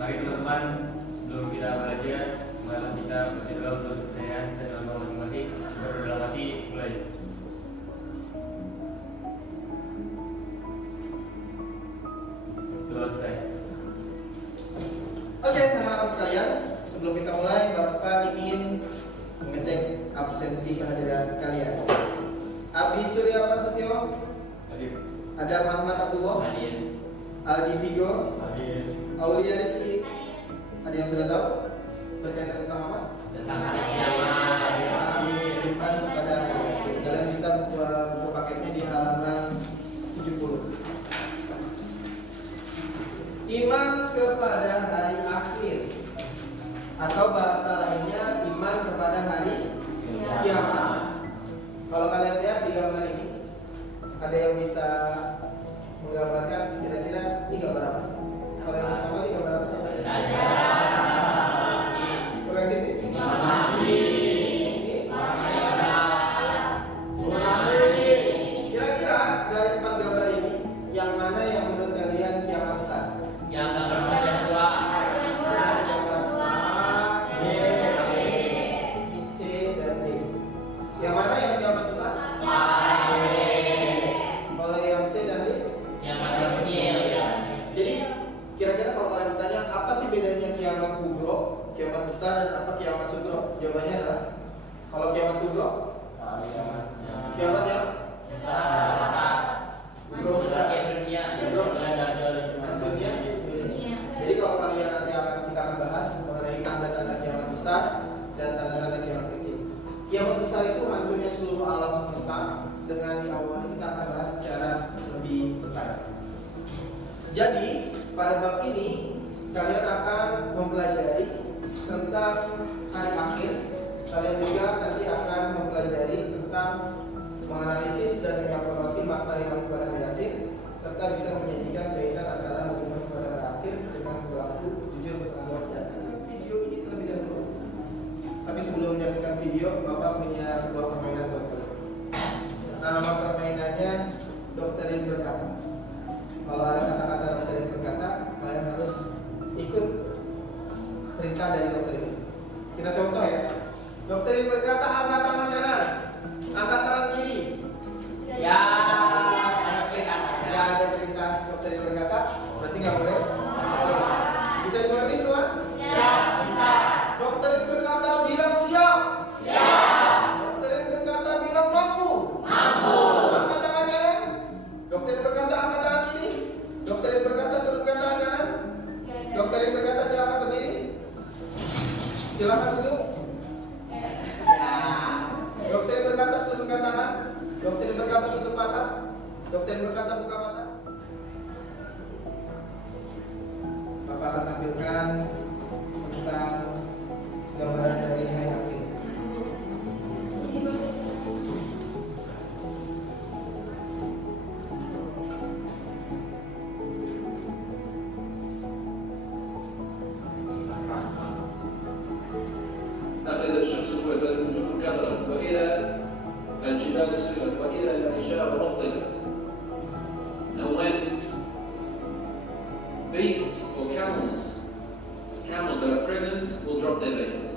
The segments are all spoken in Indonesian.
Mari teman-teman, sebelum kita belajar, malam kita baca doa untuk kepercayaan dan agama masing-masing. Berdoa hati, mulai. Selesai. Oke, teman-teman sekalian, sebelum kita mulai, Bapak ingin mengecek absensi kehadiran kalian. Abi Surya Prasetyo, Hadir. ada Muhammad Abdullah, Hadir. Aldi Vigo, Hadir. Aulia Rizky. Ada yang sudah tahu berkaitan tentang apa? Tentang hari kiamat. Kehidupan pada hari akhir. Kalian bisa buka paketnya di halaman 70. Iman kepada hari akhir, atau bahasa lainnya iman kepada hari kiamat. Kalau kalian lihat di gambar ini, ada yang bisa menggambarkan kira-kira ini gambar apa sih? Kalau yang pertama ini gambar apa? Kurang ini? Kira-kira dari 4 gambar ini, yang mana yang menurut kalian kiamat besar? Yang gambar kedua. C dan D. Yang mana yang kiamat besar? Kalau yang C dan D? Yang gambar kecil. Jadi kira-kira kalau kalian ditanya apa sih bedanya kiamat kubro, kiamat besar, dan apa kiamat sugro? Jawabannya adalah kalau kiamat kubro, kiamat yang kubro besar, maksudnya. Jadi kalau kalian nanti kita akan bahas mengenai tanda-tanda kiamat besar dan tanda-tanda kiamat kecil. Kiamat besar itu hancurnya seluruh alam semesta. Dengan diawali kita akan bahas secara lebih detail. Jadi pada bab ini kalian akan mempelajari tentang hari akhir. Kalian juga nanti akan mempelajari tentang menganalisis dan mengevaluasi makna iman kepada hari akhir, serta bisa menyajikan kaitan antara hubungan kepada hari akhir dengan berlaku jujur, bertanggung jawab, dan saksikan video ini terlebih dahulu. Tapi sebelum menyaksikan video, Bapak punya sebuah permainan buat kalian. Nama permainannya Dokterin Berkata. Kalau ada kata-kata dokterin berkata, kalian harus ikut perintah dari dokterin. Kita contoh ya. Dokterin berkata, angkat tangan kanan, angkat tangan kiri. Ya, ada perintah dokterin berkata, berarti nggak boleh. Bisa dimengerti semua? Siap, bisa. Dokterin berkata bilang siap. Siap. Dokterin berkata bilang mampu. Mampu. Angkat tangan kanan. Dokterin berkata angkat tangan kiri. Dokterin berkata turunkan tangan kanan. Dokterin berkata silakan berdiri. Silakan duduk. Dokterin berkata turunkan tangan. Dokterin berkata tutup mata. Dokterin berkata buka mata. Bapak akan tampilkan tentang gambaran dari hari akhir. إذا الشمس كورت والنجوم انكدرت وإذا الجبال سيرت وإذا العشار عطلت. And when beasts or camels that are pregnant will drop their babies.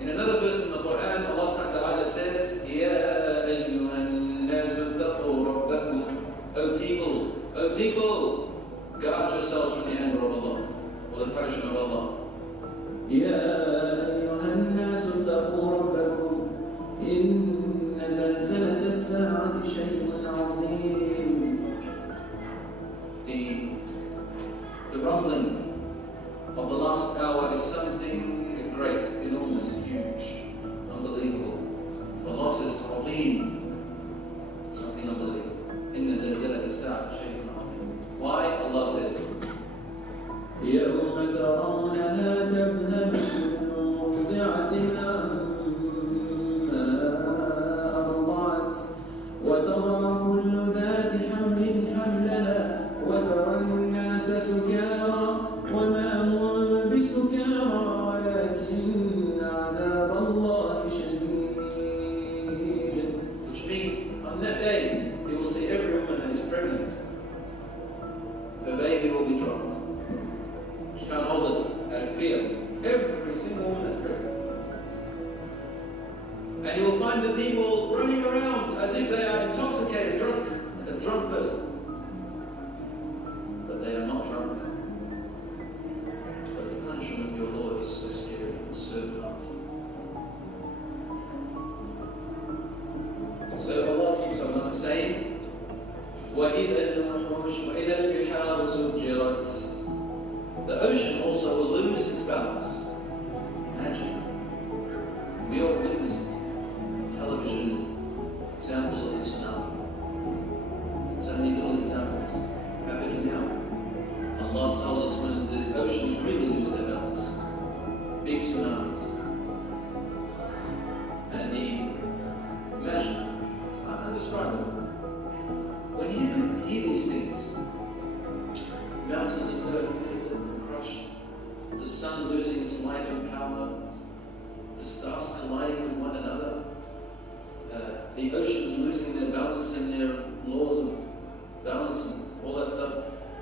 In another verse in the Quran, Allah subhanahu wa ta'ala says, Ya ayyuhan nasu taqu rabbakum. O people, guard yourselves from the anger of Allah or the punishment of Allah. يا أيها الناس اتقوا ربكم إن زلزلة الساعة شيء عظيم. The rumbling of the last hour is something great, enormous, huge, unbelievable. If Allah says it's عظيم, something unbelievable. إن زلزلة الساعة شيء عظيم. Why? Allah says يوم ترونها تذهل كل مرضعة عما أرضعت وتضع كل ذات حمل حملها وترى الناس سكارى وما هم بسكارى ولكن عذاب الله شديد. Which means on that day you will see every woman that is pregnant. The baby will be be dropped. She can't hold it out of fear. Every single woman is pregnant. And you will find the people running around as if they are intoxicated, drunk, like a drunk person. But they are not drunk. But the punishment of your Lord is so scary, so hard. So Allah keeps on saying, وَإِذَا الْوُحُوشُ وَإِذَا الْبِحَارُ سُجِّرَتْ. The ocean also will lose its balance. Imagine. We all witnessed television examples of the tsunami. It's only little examples happening now. Allah tells us when the oceans really lose their balance. Big tsunamis. And imagine, it's undescribable. When you hear these things, mountains of earth crushed, the sun losing its light and power, the stars colliding with one another, the oceans losing their balance and their laws of balance and all that stuff.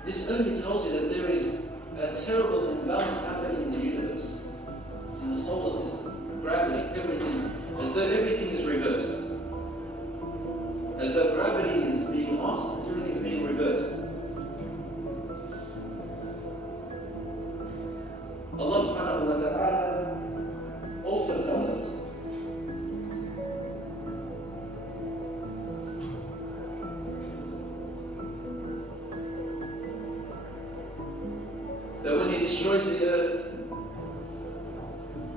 This only tells you that there is a terrible imbalance happening in the universe, in the solar system, gravity, everything, as though everything is reversed. As though gravity is being lost, everything is being reversed. Allah subhanahu wa ta'ala also tells us that when He destroys the earth,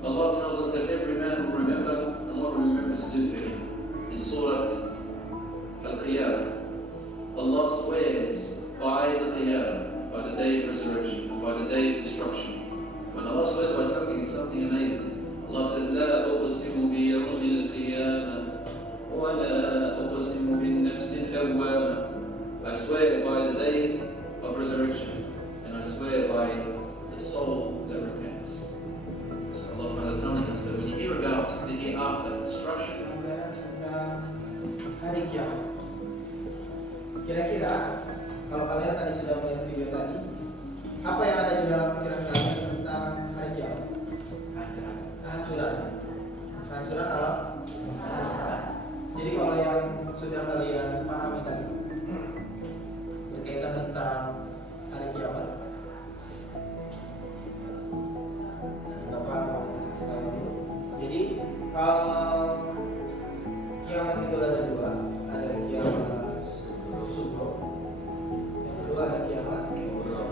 Allah tells us that every man will remember and what he remembers do for him. In Surah Al-Qiyamah, Allah swears by the Qiyamah, by the day of resurrection, and by the day of destruction. When Allah swears by something, it's something amazing. Allah says, لا أقسم بيوم القيامة ولا أقسم بالنفس اللوامة. I swear by the day of resurrection, and I swear by the soul that repents. So Allah subhanahu wa ta'ala telling us that when you hear about the hereafter, destruction, hari kiamat. Kira-kira kalau kalian tadi sudah melihat video tadi, apa yang ada di dalam pikiran kalian tentang hari kiamat? Kehancuran alam semesta. Jadi kalau yang sudah kalian pahami tadi berkaitan tentang hari kiamat, Bapak mau kasih tahu dulu. Jadi kalau kiamat itu ada dua, ada kiamat sugro, yang kedua ada kiamat kubro.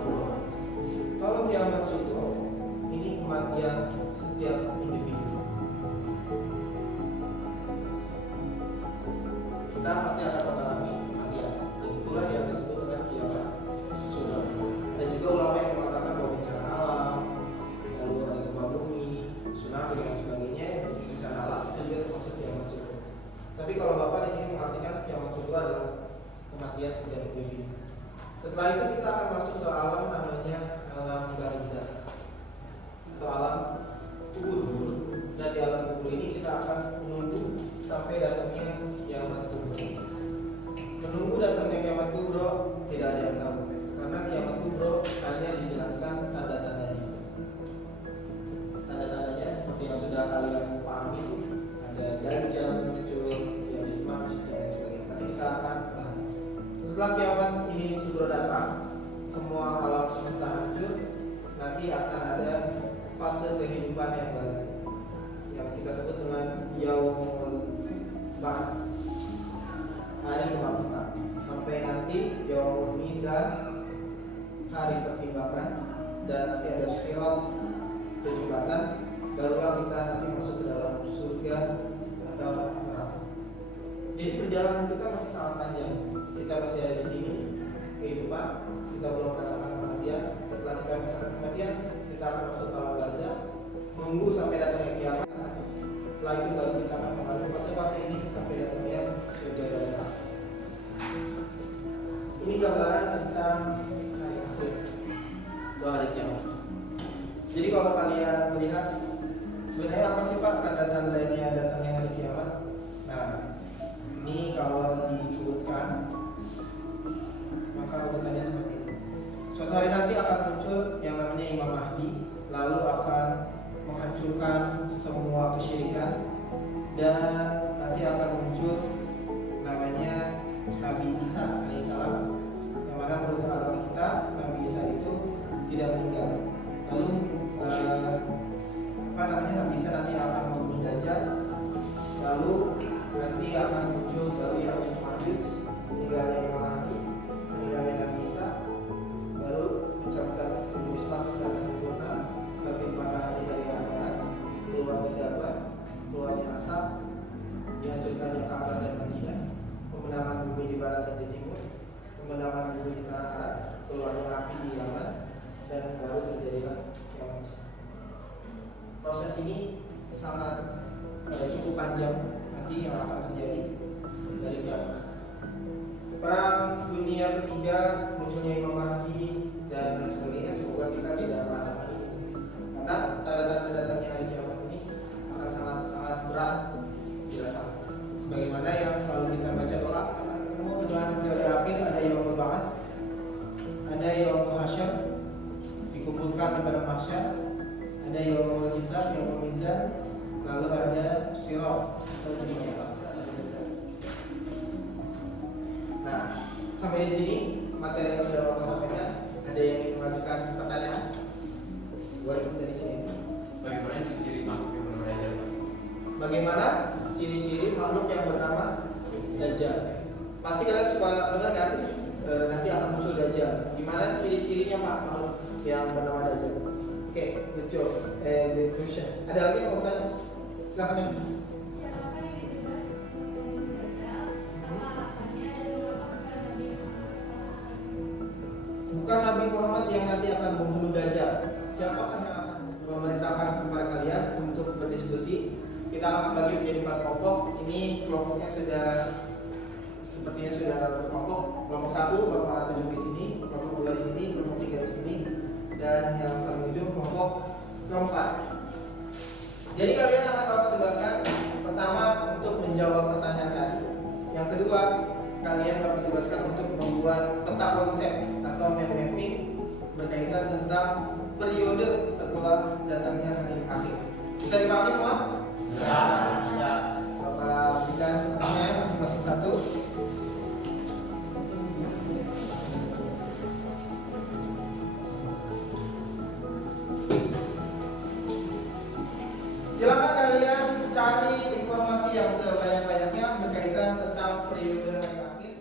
Kalau kiamat sugro ini kematian setiap individu. Kita pasti akan mengalami kematian, dan itulah yang disebut dengan kiamat sugro. Ada juga ulama yang mengatakan bahwa bencana alam, lalu ada gempa bumi, tsunami dan sebagainya, bencana alam itu juga termasuk kiamat sugro. Tapi kalau Bapak di sini mengartikan kiamat sugro adalah kematian setiap individu. Setelah itu kita akan masuk ke alam namanya alam barzakh atau alam kubur. Dan di alam kubur ini kita akan menunggu sampai datangnya kiamat kubur. Menunggu datangnya kiamat kubur tidak ada yang tahu, karena kiamat kubur hanya dijelaskan tanda-tandanya. Tanda-tandanya seperti yang sudah kalian pahami, ada Dajjal muncul, Ya'juj Ma'juj dan sebagainya. Nanti kita akan bahas. Setelah kiamat ini sudah datang, semua alam semesta hancur, nanti akan ada fase kehidupan yang baru yang kita sebut dengan Yaumul Ba'ats, hari kebangkitan, sampai nanti Yaumul Mizan, hari pertimbangan, dan nanti ada Sirat, jembatan. Barulah kita nanti masuk ke dalam surga atau neraka. Jadi perjalanan kita masih sangat panjang. Kita masih ada di sini kehidupan, kita belum merasakan kematian. Setelah kita merasakan kematian, kita akan masuk ke alam barzakh, menunggu sampai datangnya kiamat. Setelah itu baru kita akan mengalami fase-fase ini sampai datangnya surga dan neraka. Ini gambaran tentang hari akhir, dua hari kiamat. Jadi kalau kalian melihat sebenarnya apa sih Pak tanda-tandanya datangnya hari kiamat? Nah, ini kalau diurutkan maka urutannya seperti ini. Suatu hari nanti muncul yang namanya Imam Mahdi, lalu akan menghancurkan semua kesyirikan, dan nanti akan muncul namanya Nabi Isa alaihissalam, yang mana menurut agama kita Nabi Isa itu tidak meninggal. Lalu Nabi Isa nanti akan membunuh Dajjal, lalu nanti akan muncul baru Ya'juj Ma'juj, meninggalnya Imam Mahdi, meninggalnya Nabi Isa, baru mencabutkan Islam secara sempurna, terbit matahari dari arah barat, keluarnya Dabar, keluarnya asap, dihancurkannya Ka'bah dan Madinah, pemenangan bumi di barat dan di timur, pemenangan bumi di tanah Arab, keluarnya api di Yaman, dan baru terjadilah yang besar. Proses ini sangat cukup panjang nanti yang akan terjadi dari kiamat. Perang dunia ketiga, munculnya Imam Mahdi dan lain sebagainya, semoga kita tidak merasakan ini, karena tanda-tanda datangnya hari kiamat ini akan sangat berat dirasakan. Sebagaimana yang selalu kita baca doa, akan ketemu dengan periode akhir, ada yaumul ba'ats, ada yaumul hasyr, dikumpulkan di padang mahsyar, ada yaumul hisab, yaumul mizan, lalu ada sirat atau dunia. Nah, sampai di sini materi yang sudah Bapak sampaikan. Ada yang ingin mengajukan pertanyaan? Boleh dari sini. Bagaimana ciri-ciri makhluk yang bernama Dajjal? Bagaimana ciri-ciri makhluk yang bernama Dajjal? Pasti kalian suka dengar kan? Nanti akan muncul Dajjal. Gimana ciri-cirinya Pak makhluk yang bernama Dajjal? Oke, good job. Good question. Ada lagi yang mau bertanya? Silakan ya. Siapakah yang dibebas dari Dajjal? Apa alasannya dan mengapa Nabi Muhammad? Bukan Nabi Muhammad yang nanti akan membunuh Dajjal. Siapakah yang akan memerintahkan kepada kalian untuk berdiskusi? Kita akan bagi menjadi 4 kelompok. Ini kelompoknya sepertinya sudah berkelompok. Kelompok 1 Bapak tunjuk di sini, kelompok 2 di sini, kelompok 3 di sini, dan yang paling ujung kelompok 4. Jadi kalian akan Bapak tugaskan pertama untuk menjawab pertanyaan tadi. Yang kedua, kalian Bapak tugaskan untuk membuat peta konsep atau mind mapping berkaitan tentang periode setelah datangnya hari akhir. Bisa dipahami semua? Bisa. Bapak berikan pertanyaan masing-masing satu. Silakan kalian cari informasi yang sebanyak-banyaknya berkaitan tentang periode hari akhir.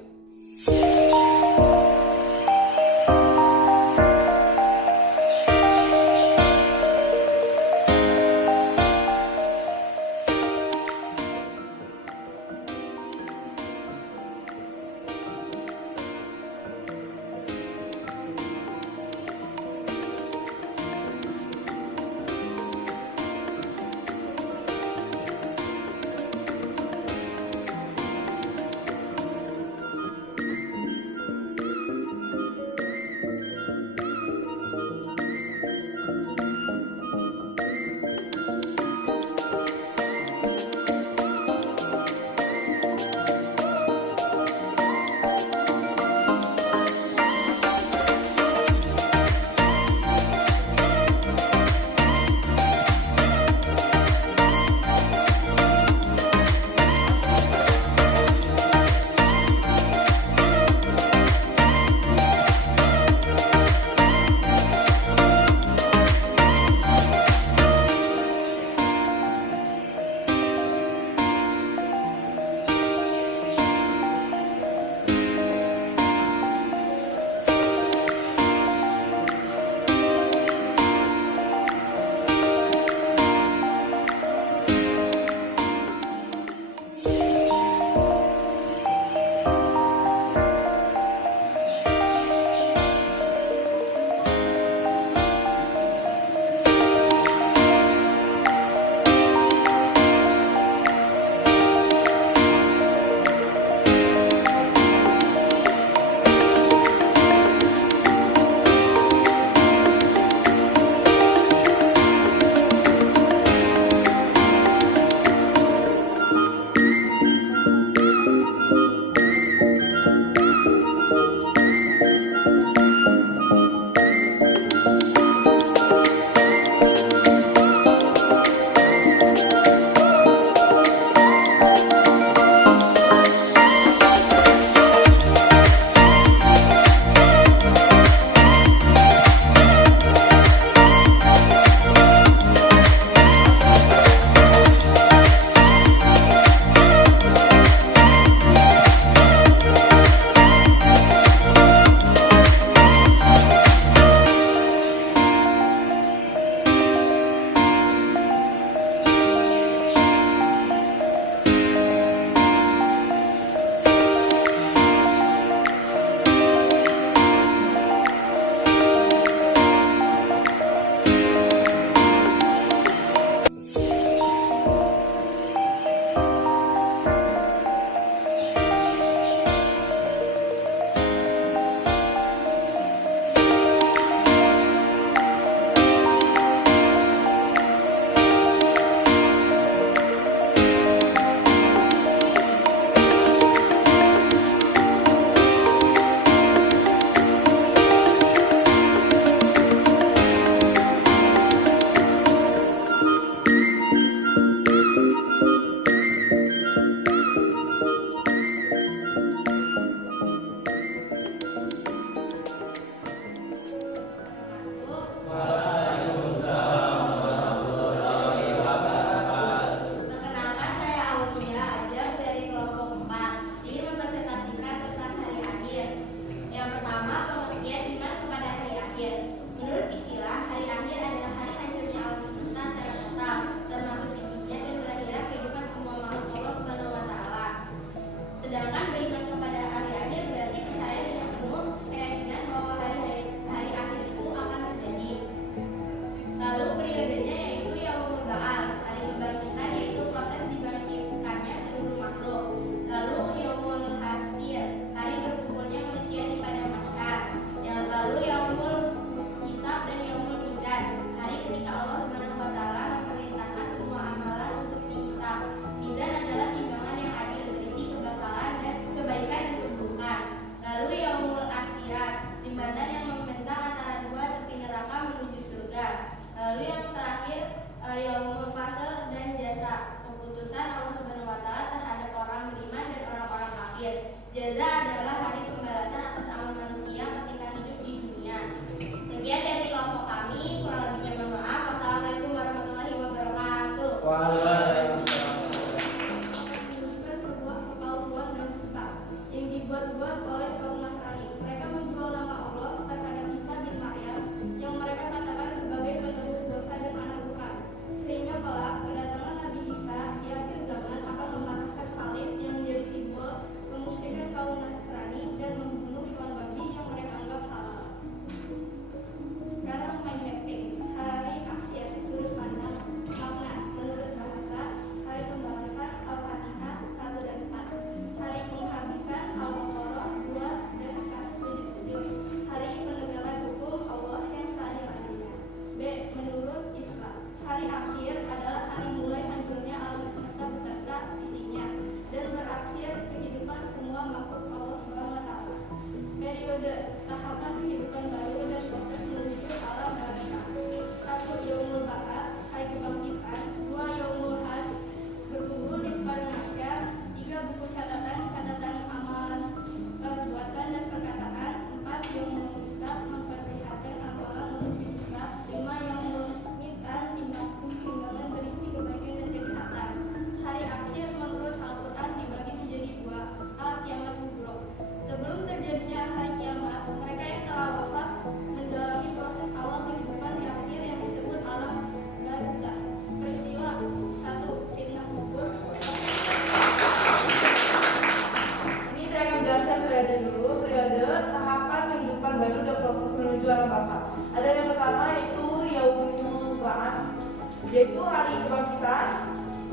yaitu hari kebangkitan,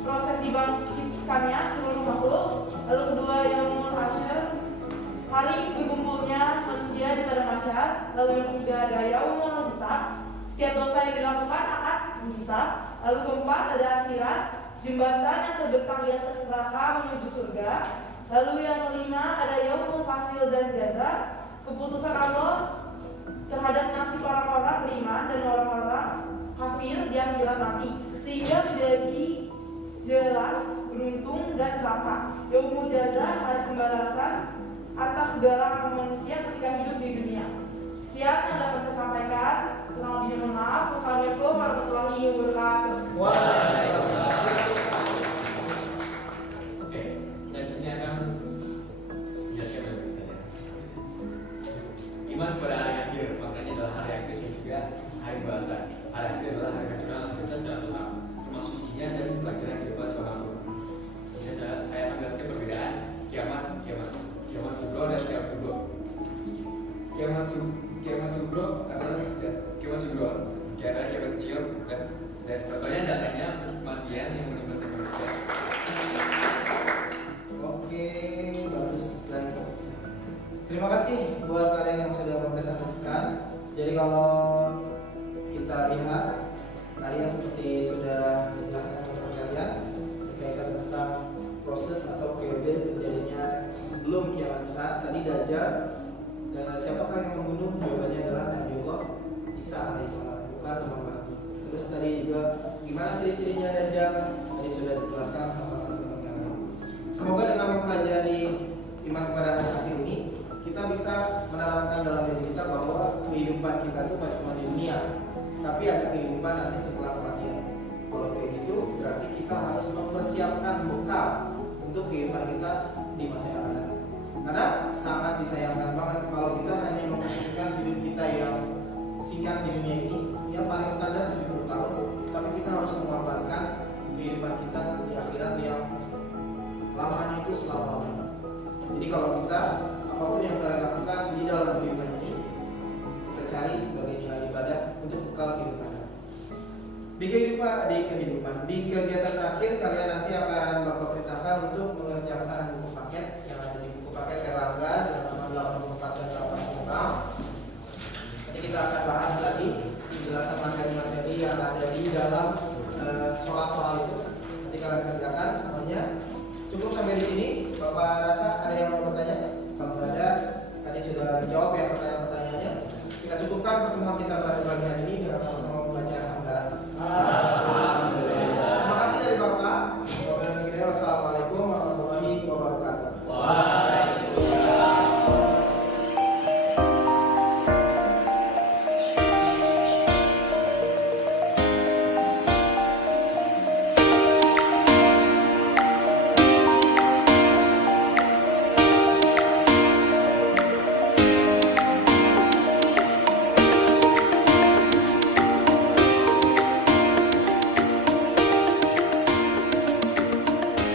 proses dibangkitkannya seluruh makhluk. Lalu kedua, yaumul hasyr, hari berkumpulnya manusia di padang mahsyar. Lalu yang ketiga ada yaumul hisab, setiap dosa yang dilakukan akan dihisab. Lalu keempat ada akhirat, jembatan yang terbentang di atas neraka menuju surga. Lalu yang kelima ada yaumul fasil dan jaza, keputusan Allah terhadap nasib orang-orang beriman dan orang-orang kafir di akhirat nanti, sehingga menjadi jelas, beruntung dan celaka. Yaumul jaza, hari pembalasan atas segala amal manusia ketika hidup di dunia. Sekian yang dapat saya sampaikan. Kurang lebihnya mohon maaf. Wassalamualaikum warahmatullahi wabarakatuh. Oke, saya di sini akan menjelaskan lebih saja. Iman pada hari akhir, maknanya adalah hari akhir dan juga hari balasan. Hari akhir adalah hari kehancuran alam semesta secara total, termasuk isinya dan pelajaran kehidupan seorang makhluk. Kemudian saya akan menjelaskan perbedaan kiamat sugro dan kiamat kubro. Kiamat sugro adalah kiamat kecil dan contohnya datangnya kematian yang menimpa setiap manusia. Oke, bagus. Baik. Terima kasih buat kalian yang sudah mempresentasikan. Jadi kalau kita lihat tadi seperti sudah dijelaskan oleh kalian berkaitan tentang proses atau periode terjadinya sebelum kiamat besar. Tadi Dajjal, siapakah yang membunuh? Jawabannya adalah Nabiullah Isa alaihissalam, bukan Imam Mahdi. Terus tadi juga gimana ciri-cirinya Dajjal? Tadi sudah dijelaskan sama teman-teman kalian. Semoga dengan mempelajari iman kepada hari akhir ini, kita bisa menanamkan dalam diri kita bahwa kehidupan kita itu bukan cuma di dunia, tapi ada kehidupan nanti setelah kematian. Kalau kayak gitu, berarti kita harus mempersiapkan bekal untuk kehidupan kita di masa yang akan datang. Karena sangat disayangkan banget kalau kita hanya memikirkan hidup kita yang singkat di dunia ini, yang paling standar 70 tahun, tapi kita harus mengorbankan kehidupan kita di akhirat yang lamanya itu selama-lamanya. Jadi kalau bisa, apapun yang kalian lakukan di dalam kehidupan ini, kita cari sebagai nilai ibadah untuk bekal kehidupan. Di kegiatan terakhir kalian nanti akan Bapak perintahkan untuk mengerjakan